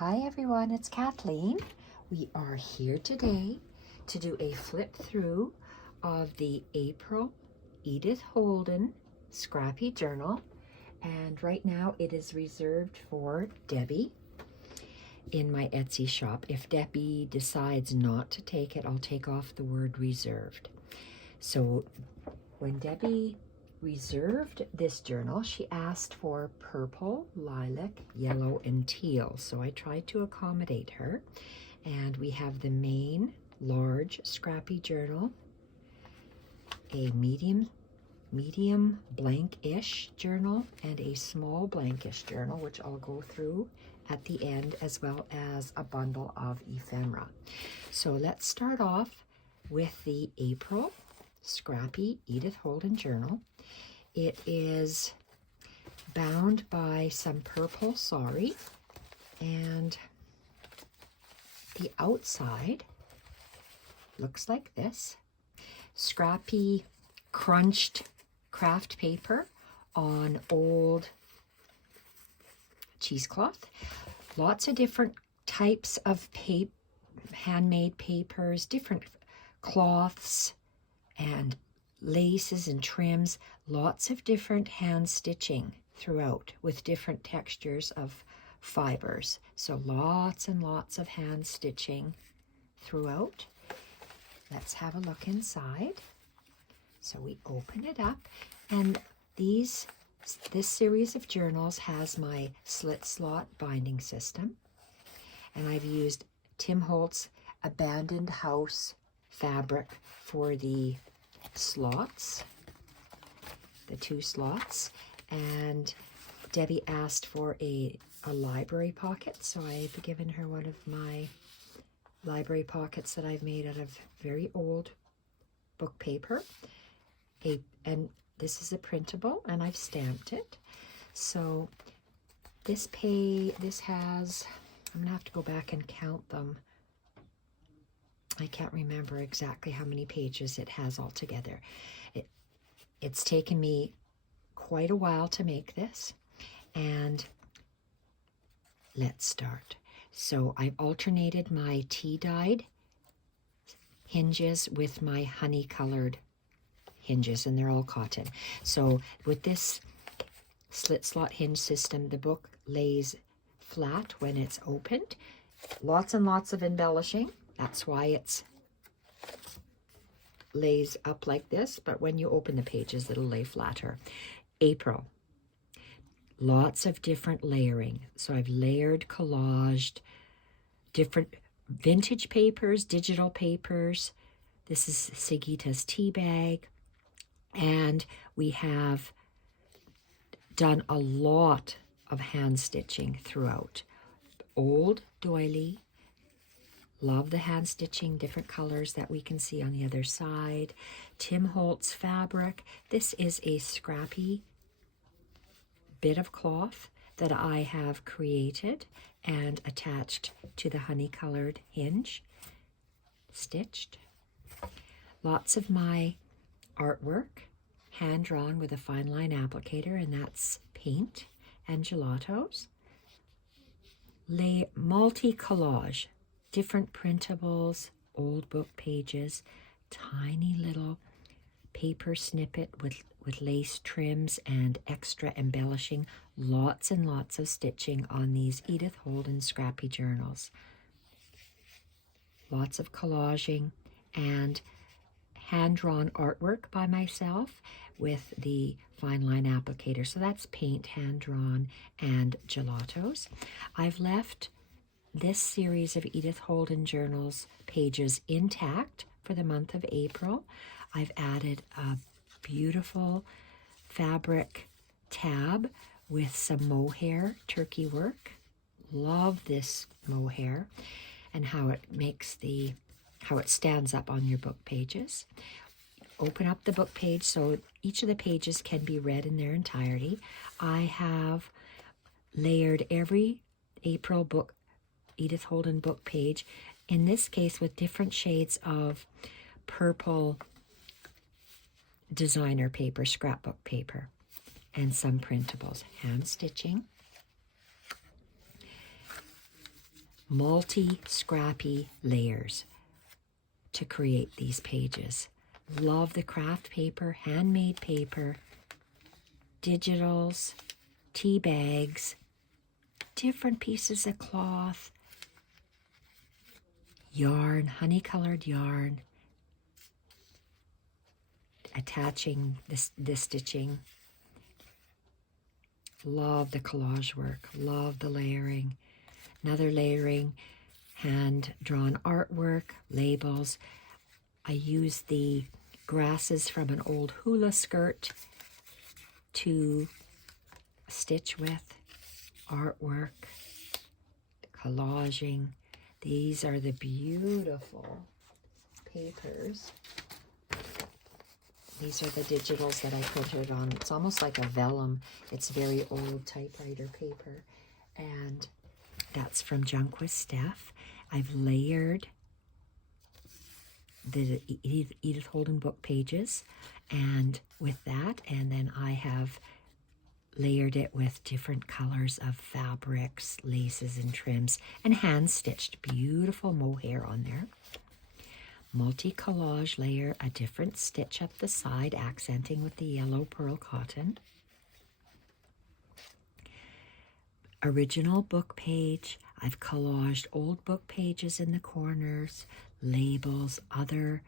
Hi everyone, it's Kathleen. We are here today to do a flip through of the April Edith Holden Scrappy Journal. And right now it is reserved for Debbie in my Etsy shop. If Debbie decides not to take it, I'll take off the word reserved. So when Debbie reserved this journal, she asked for purple, lilac, yellow, and teal. So I tried to accommodate her. And we have the main large Scrappy journal, a medium Blankish journal, and a small Blankish journal, which I'll go through at the end, as well as a bundle of ephemera. So let's start off with the April Scrappy Edith Holden journal. It is bound by some purple sari, and the outside looks like this. Scrappy crunched craft paper on old cheesecloth. Lots of different types of handmade papers, different cloths and laces and trims, lots of different hand stitching throughout with different textures of fibers. So lots and lots of hand stitching throughout. Let's have a look inside. So we open it up, and this series of journals has my slit slot binding system, and I've used Tim Holtz Abandoned House fabric for the slots, the two slots, and Debbie asked for a library pocket, so I've given her one of my library pockets that I've made out of very old book paper. And this is a printable, and I've stamped it. So this has, I'm gonna have to go back and count them. I can't remember exactly how many pages it has altogether. It's taken me quite a while to make this, and let's start. So I've alternated my tea-dyed hinges with my honey-colored hinges, and they're all cotton. So with this slit slot hinge system, the book lays flat when it's opened. Lots and lots of embellishing. That's why it's lays up like this, but when you open the pages, it'll lay flatter. April, lots of different layering. So I've layered, collaged, different vintage papers, digital papers. This is Sigita's tea bag. And we have done a lot of hand stitching throughout. Old doily. Love the hand stitching, different colors that we can see on the other side. Tim Holtz fabric. This is a scrappy bit of cloth that I have created and attached to the honey-colored hinge, stitched. Lots of my artwork, hand-drawn with a fine line applicator, and that's paint and gelatos. Multi-collage. Different printables, old book pages, tiny little paper snippet with lace trims and extra embellishing. Lots and lots of stitching on these Edith Holden Scrappy journals. Lots of collaging and hand-drawn artwork by myself with the fine line applicator. So that's paint, hand-drawn, and gelatos. I've left this series of Edith Holden journals pages intact for the month of April. I've added a beautiful fabric tab with some mohair turkey work. Love this mohair and how it stands up on your book pages. Open up the book page so each of the pages can be read in their entirety. I have layered every April Edith Holden book page, in this case with different shades of purple designer paper, scrapbook paper, and some printables. Hand stitching. multi-scrappy layers to create these pages. Love the craft paper, handmade paper, digitals, tea bags, different pieces of cloth, yarn, honey-colored yarn, attaching the stitching. Love the collage work, love the layering. Another layering, hand-drawn artwork, labels. I use the grasses from an old hula skirt to stitch with, artwork, collaging. These are the beautiful papers. These are the digitals that I printed on. It's almost like a vellum. It's very old typewriter paper. And that's from Junk with Steph. I've layered the Edith Holden book pages and with that, and then I have layered it with different colors of fabrics, laces, and trims, and hand-stitched beautiful mohair on there. Multi-collage layer, a different stitch up the side, accenting with the yellow pearl cotton. Original book page. I've collaged old book pages in the corners, labels, other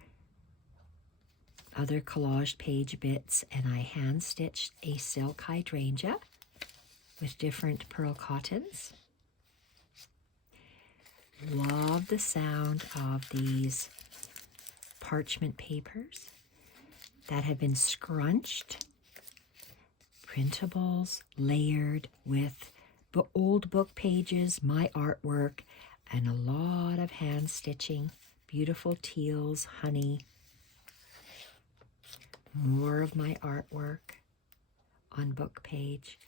collaged page bits, and I hand-stitched a silk hydrangea with different pearl cottons. Love the sound of these parchment papers that have been scrunched, printables, layered with old book pages, my artwork, and a lot of hand stitching, beautiful teals, honey. More of my artwork on book page.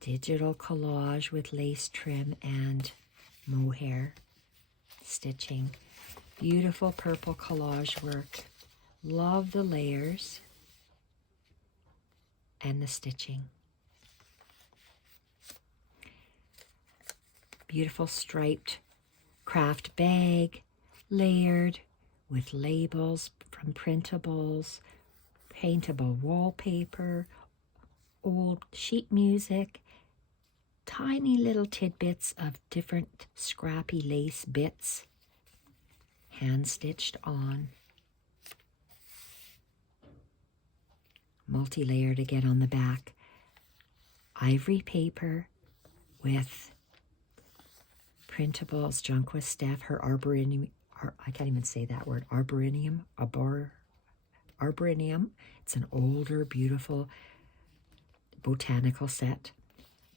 Digital collage with lace trim and mohair stitching. Beautiful purple collage work. Love the layers and the stitching. Beautiful striped craft bag, layered with labels from printables, paintable wallpaper, old sheet music, tiny little tidbits of different scrappy lace bits, hand-stitched on. Multi-layered again on the back. Ivory paper with printables, Junk with Steph, her arboretum, I can't even say that word, arboretum. It's an older, beautiful botanical set,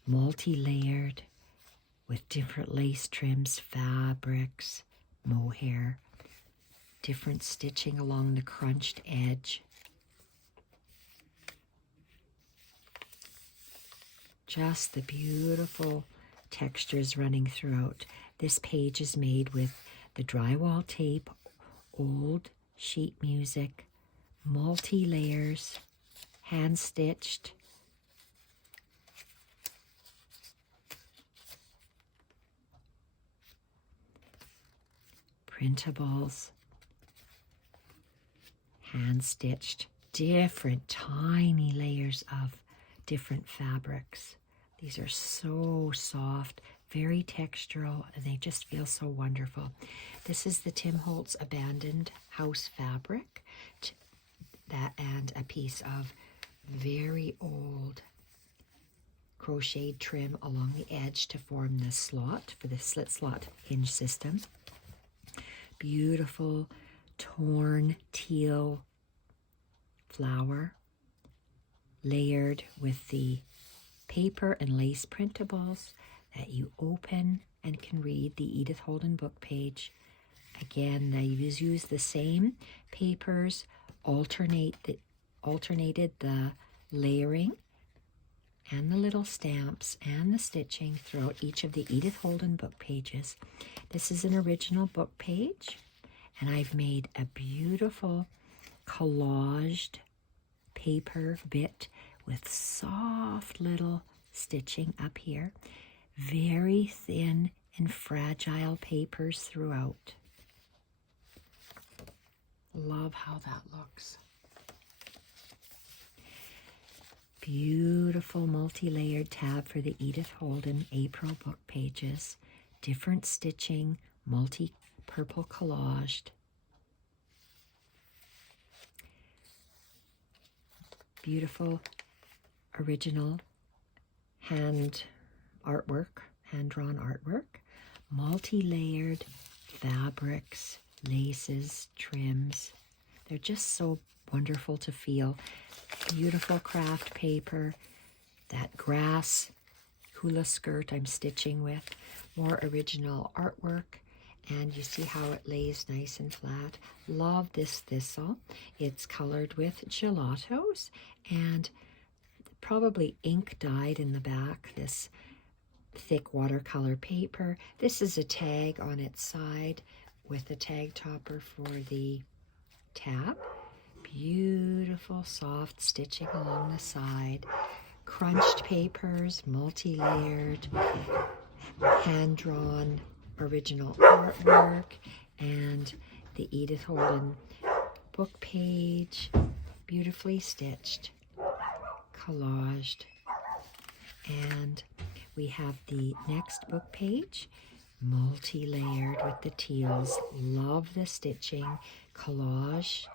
multi-layered with different lace trims, fabrics, mohair, different stitching along the crunched edge. Just the beautiful textures running throughout. This page is made with the drywall tape, old sheet music, multi-layers, hand-stitched. Printables, hand-stitched, different tiny layers of different fabrics. These are so soft, very textural, and they just feel so wonderful. This is the Tim Holtz Abandoned House fabric, and a piece of very old crocheted trim along the edge to form the slot for the slit slot hinge system. Beautiful torn teal flower layered with the paper and lace printables that you open and can read the Edith Holden book page. Again, I use the same papers, alternated the layering and the little stamps and the stitching throughout each of the Edith Holden book pages. This is an original book page, and I've made a beautiful collaged paper bit with soft little stitching up here, very thin and fragile papers throughout. Love how that looks. Beautiful multi-layered tab for the Edith Holden April book pages. Different stitching, multi-purple collaged. Beautiful original hand artwork, hand-drawn artwork. Multi-layered fabrics, laces, trims. They're just so wonderful to feel. Beautiful craft paper. That grass hula skirt I'm stitching with. More original artwork. And you see how it lays nice and flat. Love this thistle. It's colored with gelatos and probably ink dyed in the back. This thick watercolor paper. This is a tag on its side with a tag topper for the tab. Beautiful soft stitching along the side. Crunched papers, multi-layered, hand-drawn original artwork, and the Edith Holden book page, beautifully stitched, collaged. And we have the next book page, multi-layered with the teals. Love the stitching, collage.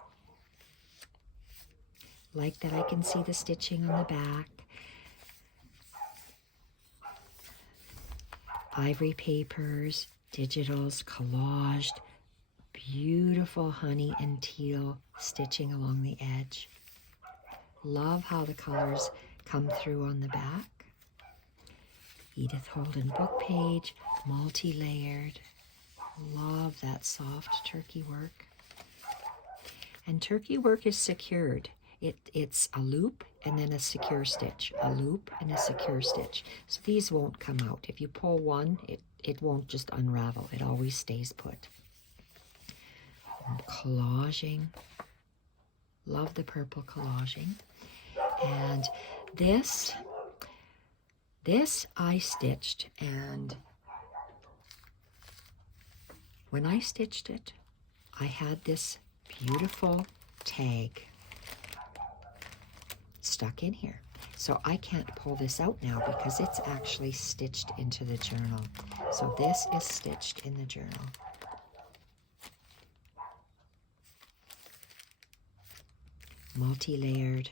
Like that I can see the stitching on the back. Ivory papers, digitals, collaged. Beautiful honey and teal stitching along the edge. Love how the colors come through on the back. Edith Holden book page, multi-layered. Love that soft turkey work. And turkey work is secured. It's a loop and then a secure stitch, a loop and a secure stitch. So these won't come out. If you pull one, it won't just unravel. It always stays put. Collaging. Love the purple collaging. And this I stitched, and when I stitched it, I had this beautiful tag stuck in here. So I can't pull this out now because it's actually stitched into the journal. So this is stitched in the journal. Multi-layered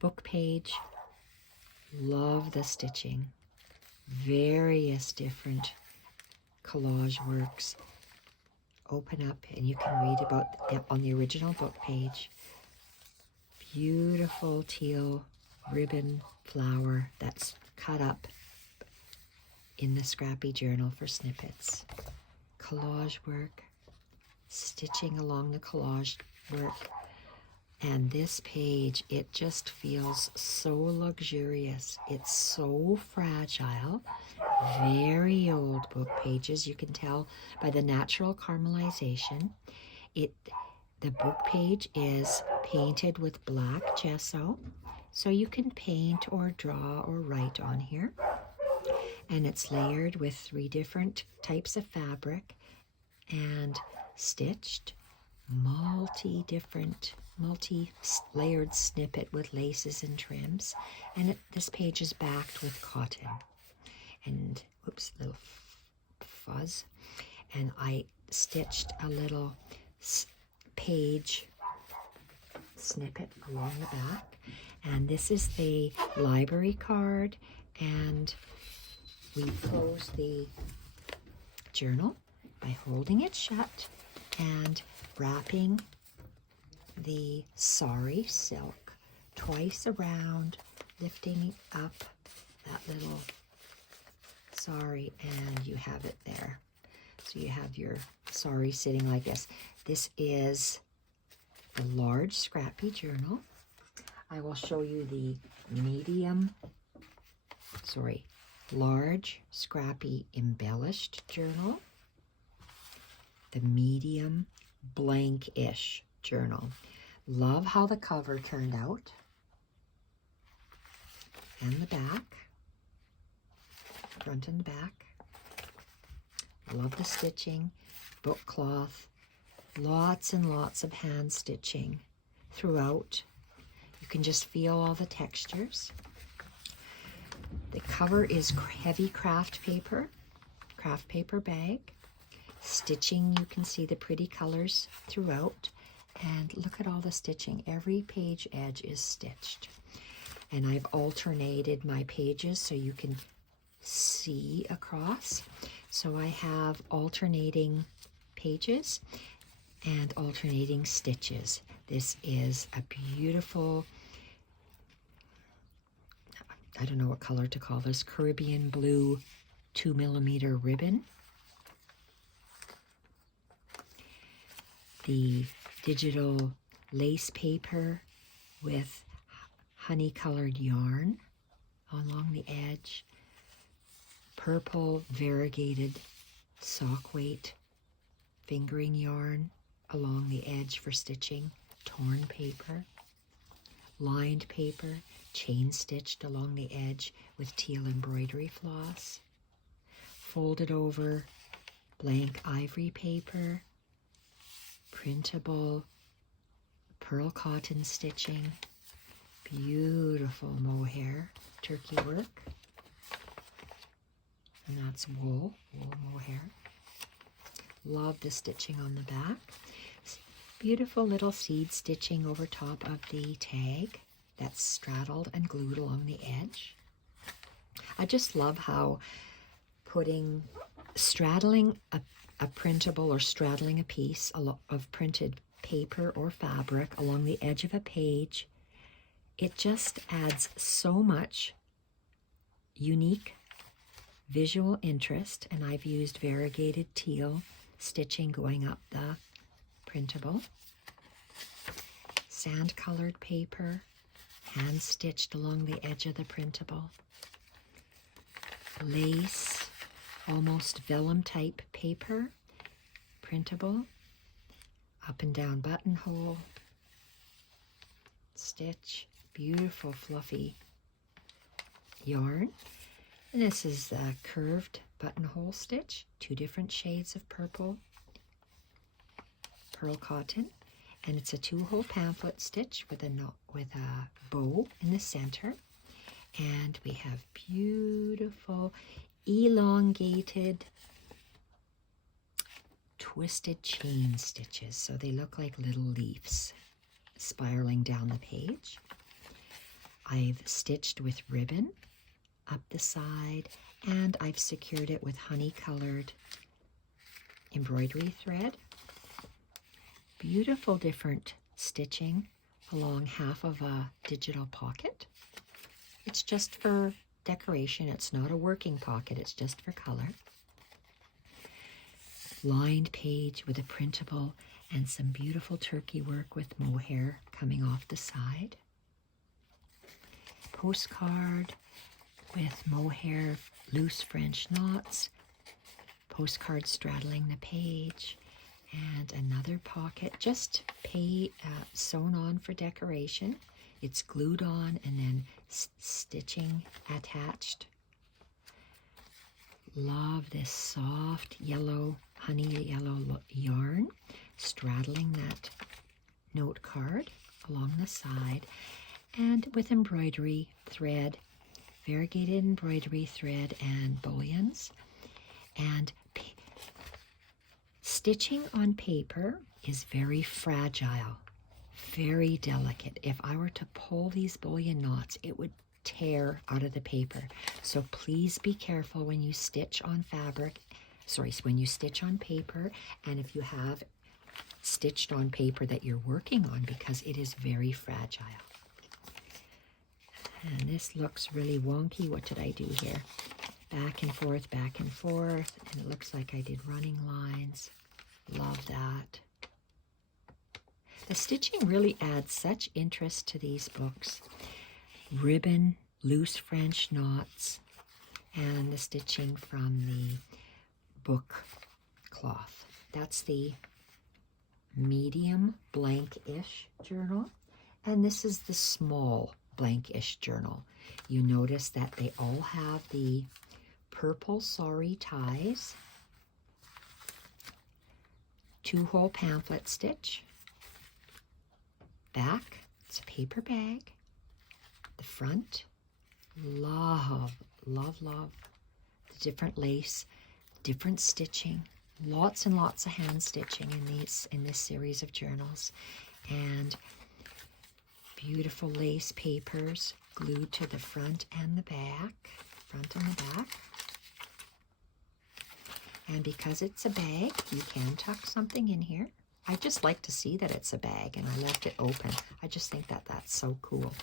book page. Love the stitching. Various different collage works. Open up and you can read about it on the original book page. Beautiful teal ribbon flower that's cut up in the Scrappy journal for snippets. Collage work, stitching along the collage work. And this page, it just feels so luxurious. It's so fragile. Very old book pages. You can tell by the natural caramelization. The book page is painted with black gesso, so you can paint or draw or write on here. And it's layered with 3 different types of fabric and stitched, multi-layered snippet with laces and trims. And this page is backed with cotton. And, oops, little fuzz. And I stitched a little page snippet along the back, and this is the library card, and we close the journal by holding it shut and wrapping the sari silk twice around, lifting up that little sari, and you have it there. So you have your sari sitting like this. This is the large Scrappy journal. I will show you the large Scrappy embellished journal, the medium Blankish journal. Love how the cover turned out, and the back. front and back. Love the stitching, book cloth, lots and lots of hand stitching throughout. You can just feel all the textures. The cover is heavy craft paper bag. Stitching, you can see the pretty colors throughout. And look at all the stitching. Every page edge is stitched. And I've alternated my pages so you can see across. So I have alternating pages and alternating stitches. This is a beautiful, I don't know what color to call this, Caribbean blue 2mm ribbon. The digital lace paper with honey-colored yarn along the edge. Purple variegated sock weight fingering yarn along the edge for stitching. Torn paper. Lined paper, chain stitched along the edge with teal embroidery floss. Folded over blank ivory paper. Printable pearl cotton stitching, beautiful mohair, turkey work, and that's wool mohair. Love the stitching on the back. Beautiful little seed stitching over top of the tag that's straddled and glued along the edge. I just love how straddling a printable or straddling a piece of printed paper or fabric along the edge of a page, it just adds so much unique visual interest. And I've used variegated teal stitching going up the printable. Sand colored paper, hand stitched along the edge of the printable. Lace, almost vellum type paper, printable, up and down buttonhole, stitch, beautiful fluffy yarn. And this is the curved buttonhole stitch, 2 different shades of purple, pearl cotton, and it's a 2-hole pamphlet stitch with a bow in the center. And we have beautiful elongated twisted chain stitches, so they look like little leaves spiraling down the page. I've stitched with ribbon up the side, and I've secured it with honey-colored embroidery thread. Beautiful different stitching along half of a digital pocket. It's just for decoration. It's not a working pocket. It's just for color. Lined page with a printable and some beautiful turkey work with mohair coming off the side. Postcard with mohair loose French knots. Postcard straddling the page. And another pocket just sewn on for decoration. It's glued on and then stitching attached. Love this soft yellow, honey yellow yarn straddling that note card along the side, and with embroidery thread, variegated embroidery thread and bullions. And stitching on paper is very fragile, very delicate. If I were to pull these bullion knots, it would tear out of the paper. So please be careful when you stitch on when you stitch on paper, and if you have stitched on paper that you're working on, because it is very fragile. And this looks really wonky. What did I do here? Back and forth, and it looks like I did running lines. Love that. The stitching really adds such interest to these books. Ribbon, loose French knots, and the stitching from the book cloth. That's the medium Blankish journal, and this is the small Blankish journal. You notice that they all have the purple sari ties, 2-hole pamphlet stitch, back, it's a paper bag, the front, love the different lace, different stitching, lots and lots of hand stitching in this series of journals, and beautiful lace papers glued to the front and the back, and because it's a bag, you can tuck something in here. I just like to see that it's a bag, and I left it open. I just think that that's so cool.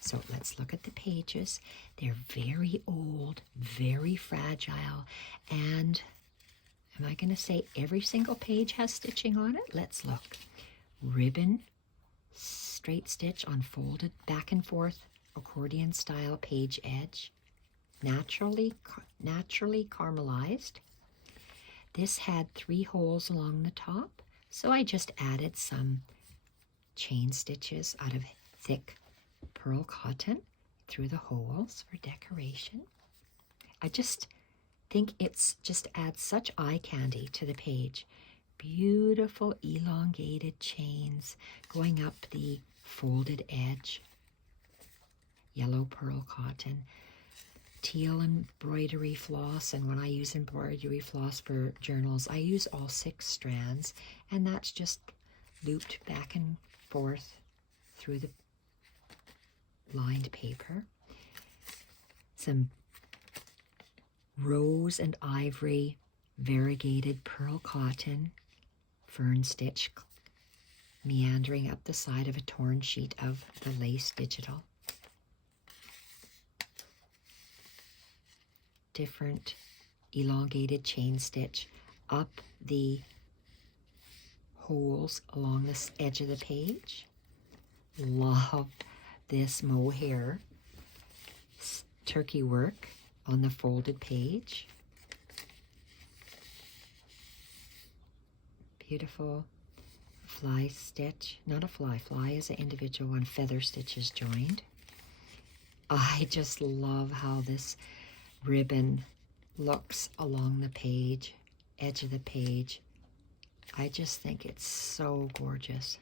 So let's look at the pages. They're very old, very fragile, and am I going to say every single page has stitching on it? Let's look. Ribbon, straight stitch on folded back and forth accordion style page edge, naturally caramelized. This had 3 holes along the top, so I just added some chain stitches out of thick pearl cotton through the holes for decoration. I just think it's just adds such eye candy to the page. Beautiful elongated chains going up the folded edge. Yellow pearl cotton, teal embroidery floss, and when I use embroidery floss for journals, I use all 6 strands, and that's just looped back and forth through the lined paper. Some rose and ivory variegated pearl cotton fern stitch meandering up the side of a torn sheet of the lace digital. Different elongated chain stitch up the holes along the edge of the page. Love this mohair turkey work on the folded page. Beautiful fly stitch, not a fly is an individual one, feather stitches joined. I just love how this ribbon looks along the page, edge of the page. I just think it's so gorgeous.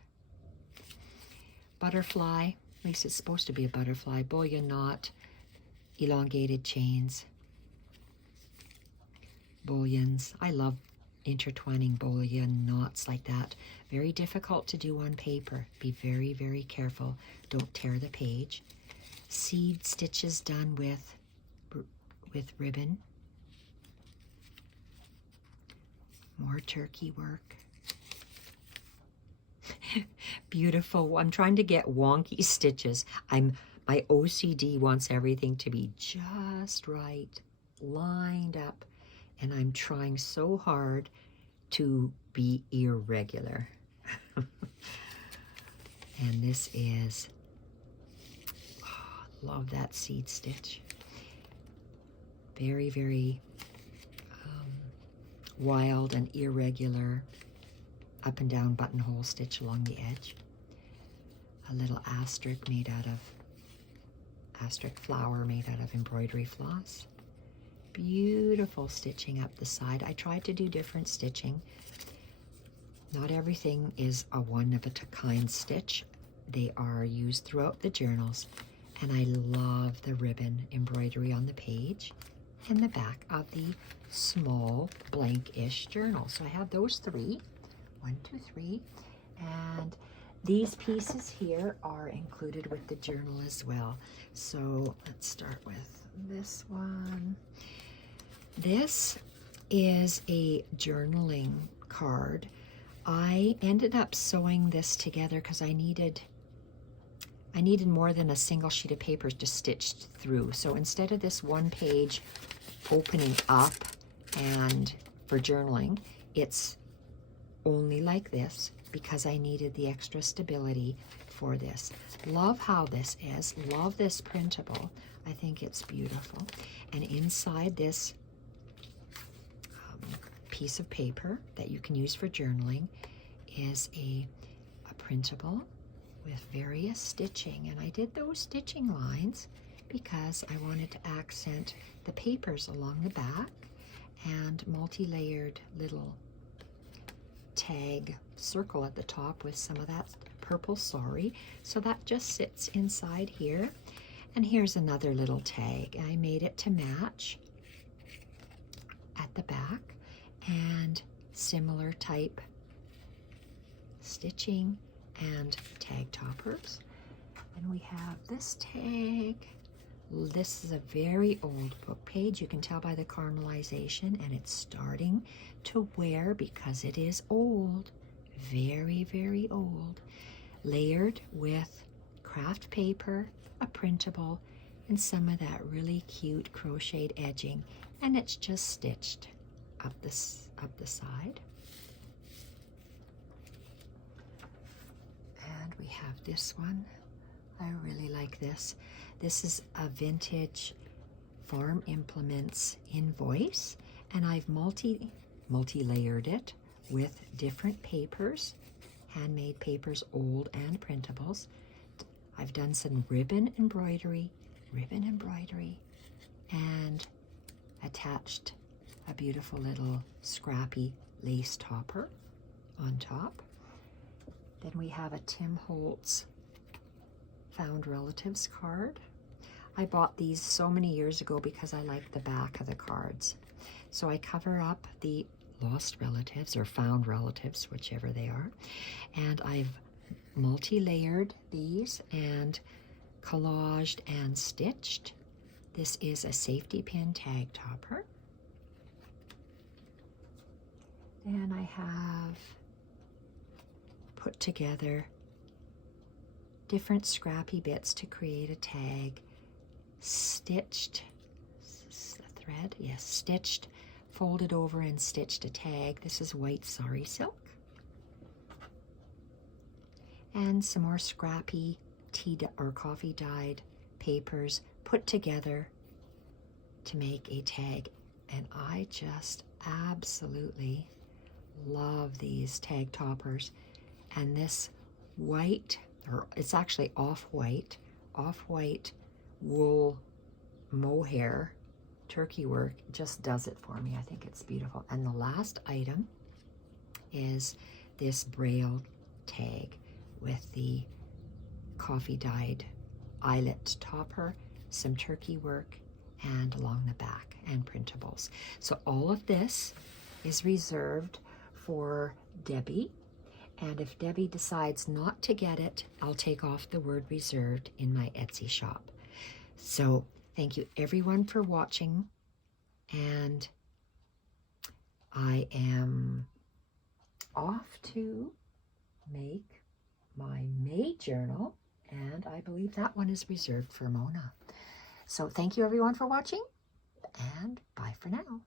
Butterfly, at least it's supposed to be a butterfly, bullion knot, elongated chains, bullions. I love intertwining bullion knots like that. Very difficult to do on paper. Be very, very careful. Don't tear the page. Seed stitches done with ribbon. More turkey work. Beautiful. I'm trying to get wonky stitches. My OCD wants everything to be just right, lined up, and I'm trying so hard to be irregular. And this is, love that seed stitch. Very, very wild and irregular up and down buttonhole stitch along the edge. A little asterisk flower made out of embroidery floss. Beautiful stitching up the side. I tried to do different stitching. Not everything is a one-of-a-kind stitch. They are used throughout the journals, and I love the ribbon embroidery on the page and the back of the small Blankish journal. So I have those 3, 1, 2, 3, and these pieces here are included with the journal as well. So let's start with this one. This is a journaling card. I ended up sewing this together because I needed more than a single sheet of paper to stitch through. So instead of this one page opening up and for journaling, it's only like this because I needed the extra stability for this. Love how this is. Love this printable. I think it's beautiful. And inside this piece of paper that you can use for journaling is a printable with various stitching. And I did those stitching lines because I wanted to accent the papers along the back, and multi-layered little tag circle at the top with some of that purple sorry. So that just sits inside here. And here's another little tag. I made it to match at the back, and similar type stitching and tag toppers. And we have this tag. This is a very old book page. You can tell by the caramelization, and it's starting to wear because it is old, very, very old. Layered with craft paper, a printable, and some of that really cute crocheted edging, and it's just stitched up the side. And we have this one. I really like this. This is a vintage Farm Implements invoice, and I've multi-layered it with different papers, handmade papers, old and printables. I've done some ribbon embroidery, and attached a beautiful little Scrappy lace topper on top. Then we have a Tim Holtz Found Relatives card. I bought these so many years ago because I like the back of the cards. So I cover up the lost relatives or found relatives, whichever they are. And I've multi-layered these and collaged and stitched. This is a safety pin tag topper. And I have put together different scrappy bits to create a tag, stitched, is this the thread? Yes, stitched, folded over and stitched a tag. This is white sari silk. And some more scrappy tea or coffee dyed papers put together to make a tag. And I just absolutely love these tag toppers. And this white, or it's actually off-white wool mohair turkey work just does it for me. I think it's beautiful. And the last item is this braille tag with the coffee dyed eyelet topper, some turkey work, and along the back, and printables. So all of this is reserved for Debbie. And if Debbie decides not to get it, I'll take off the word reserved in my Etsy shop. So thank you everyone for watching. And I am off to make my May journal. And I believe that one is reserved for Mona. So thank you everyone for watching, and bye for now.